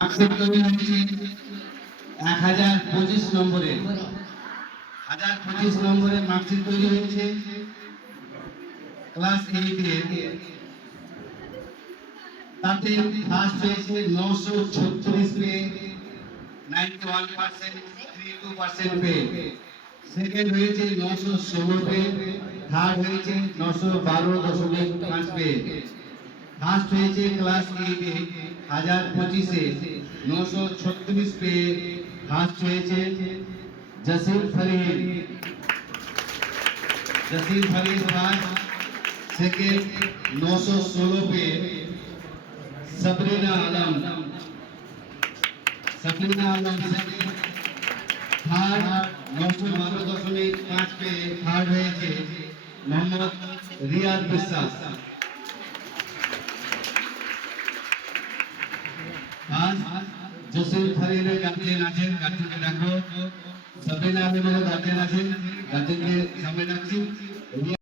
Marksheet তৈরি হয়েছে 1025 নম্বরে। 1025 নম্বরে মার্কশিট তৈরি হয়েছে ক্লাস 8 এর। তাতে ফার্স্ট হয়েছে 936 পেয়ে 91% 32% পেয়ে। সেকেন্ড হয়েছে 916 পেয়ে। থার্ড হয়েছে 912.5 পেয়ে। ফার্স্ট হয়েছে ক্লাস 8 এ 1025 এ 936 পেয়ে ফার্স্ট হয়েছে জসিম ফরিদ। जसीम फरीद फर्स्ट। सेकेंड 916 पे सबरीना आलम। सबरीना आलम सेकेंड। थर्ड 912.5 पे थर्ड হয়েছে मोहम्मद रियाद বিশ্বাস। आज जसीम फरीদের গার্জিয়ান আছেন, গার্জিয়ানকে ডাকবো। सबरीना आलमेর গার্জিয়ান আছেন, গার্জিয়ানকে সামনে ডাকছি।